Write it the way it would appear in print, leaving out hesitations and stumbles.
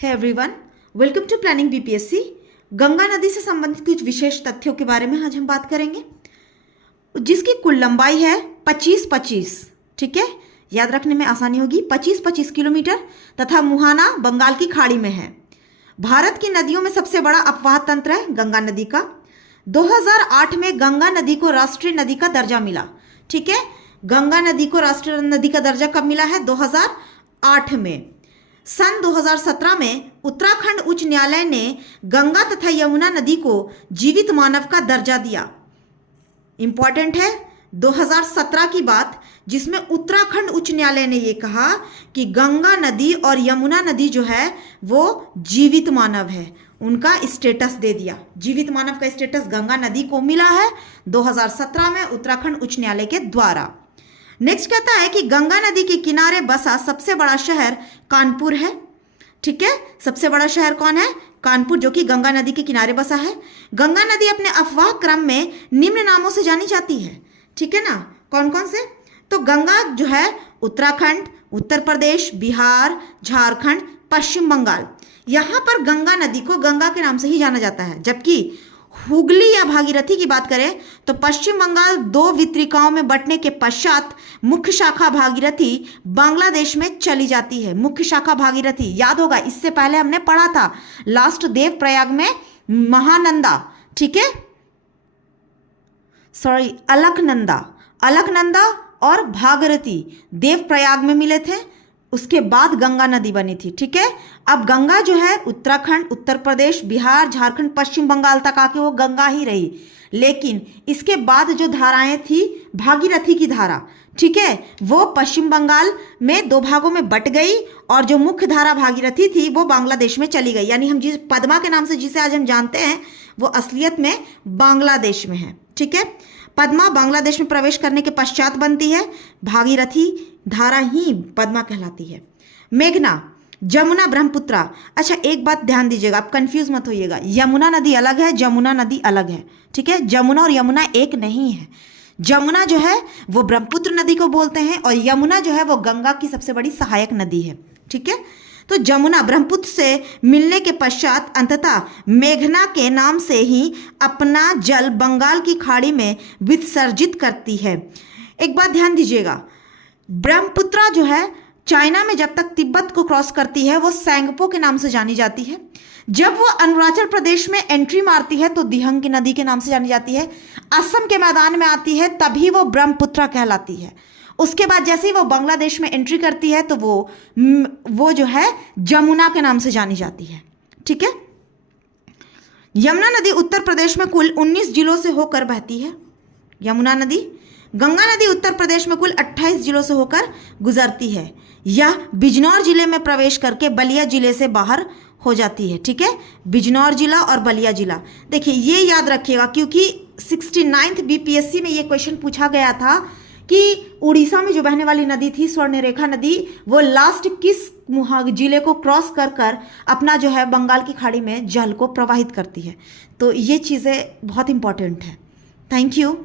है everyone, welcome to planning BPSC. Ganga नदी से संबंधित कुछ विशेष तथ्यों के बारे में आज हम बात करेंगे, जिसकी कुल लंबाई है 25-25। ठीक है, याद रखने में आसानी होगी। 25-25 किलोमीटर तथा मुहाना बंगाल की खाड़ी में है। भारत की नदियों में सबसे बड़ा अपवाह तंत्र है गंगा नदी का। 2008 में गंगा नदी को राष्ट्रीय नदी का दर्जा मिला। ठीक है, गंगा नदी को राष्ट्रीय नदी का दर्जा कब मिला है? 2008 में। सन 2017 में उत्तराखंड उच्च न्यायालय ने गंगा तथा यमुना नदी को जीवित मानव का दर्जा दिया। इंपॉर्टेंट है 2017 की बात, जिसमें उत्तराखंड उच्च न्यायालय ने यह कहा कि गंगा नदी और यमुना नदी जो है वो जीवित मानव है, उनका स्टेटस दे दिया। जीवित मानव का स्टेटस गंगा नदी को मिला है 2017 में उत्तराखंड उच्च न्यायालय के द्वारा। नेक्स्ट कहता है कि गंगा नदी के किनारे बसा सबसे बड़ा शहर कानपुर है। ठीक है, सबसे बड़ा शहर कौन है? कानपुर, जो कि गंगा नदी के किनारे बसा है। गंगा नदी अपने अफवाह क्रम में निम्न नामों से जानी जाती है। ठीक है ना, कौन कौन से? तो गंगा जो है उत्तराखंड, उत्तर प्रदेश, बिहार, झारखंड, पश्चिम बंगाल, यहां पर गंगा नदी को गंगा के नाम से ही जाना जाता है। जबकि हुगली या भागीरथी की बात करें तो पश्चिम बंगाल 2 वितरिकाओं में बंटने के पश्चात मुख्य शाखा भागीरथी बांग्लादेश में चली जाती है। मुख्य शाखा भागीरथी याद होगा, इससे पहले हमने पढ़ा था लास्ट देव प्रयाग में महानंदा। ठीक है, सॉरी, अलकनंदा और भागीरथी देव प्रयाग में मिले थे, उसके बाद गंगा नदी बनी थी। ठीक है, अब गंगा जो है उत्तराखंड, उत्तर प्रदेश, बिहार, झारखंड, पश्चिम बंगाल तक आके वो गंगा ही रही। लेकिन इसके बाद जो धाराएं थी, भागीरथी की धारा, ठीक है, वो पश्चिम बंगाल में 2 भागों में बट गई और जो मुख्य धारा भागीरथी थी वो बांग्लादेश में चली गई। यानी हम जिस पद्मा के नाम से जिसे आज हम जानते हैं वो असलियत में बांग्लादेश में है। ठीक है, पद्मा बांग्लादेश में प्रवेश करने के पश्चात बनती है, भागीरथी धारा ही पद्मा कहलाती है। मेघना, जमुना, ब्रह्मपुत्रा। अच्छा, एक बात ध्यान दीजिएगा, आप कंफ्यूज मत होइएगा, यमुना नदी अलग है, जमुना नदी अलग है। ठीक है, जमुना और यमुना एक नहीं है। जमुना जो है वो ब्रह्मपुत्र नदी को बोलते हैं और यमुना जो है वो गंगा की सबसे बड़ी सहायक नदी है। ठीक है, तो जमुना ब्रह्मपुत्र से मिलने के पश्चात अंततः मेघना के नाम से ही अपना जल बंगाल की खाड़ी में विसर्जित करती है। एक बात ध्यान दीजिएगा, ब्रह्मपुत्रा जो है चाइना में जब तक तिब्बत को क्रॉस करती है वो सैंगपो के नाम से जानी जाती है। जब वो अरुणाचल प्रदेश में एंट्री मारती है तो दिहंग नदी के नाम से जानी जाती है। असम के मैदान में आती है तभी वो ब्रह्मपुत्रा कहलाती है। उसके बाद जैसे ही वो बांग्लादेश में एंट्री करती है तो वो जो है जमुना के नाम से जानी जाती है। ठीक है, यमुना नदी उत्तर प्रदेश में कुल 19 जिलों से होकर बहती है। यमुना नदी, गंगा नदी उत्तर प्रदेश में कुल 28 जिलों से होकर गुजरती है। यह बिजनौर जिले में प्रवेश करके बलिया जिले से बाहर हो जाती है। ठीक है, बिजनौर जिला और बलिया जिला। देखिए ये याद रखिएगा क्योंकि 69th बीपीएससी में ये क्वेश्चन पूछा गया था कि उड़ीसा में जो बहने वाली नदी थी स्वर्णरेखा नदी, वो लास्ट किस जिले को क्रॉस कर अपना जो है बंगाल की खाड़ी में जल को प्रवाहित करती है। तो ये चीज़ें बहुत इंपॉर्टेंट है। Thank you.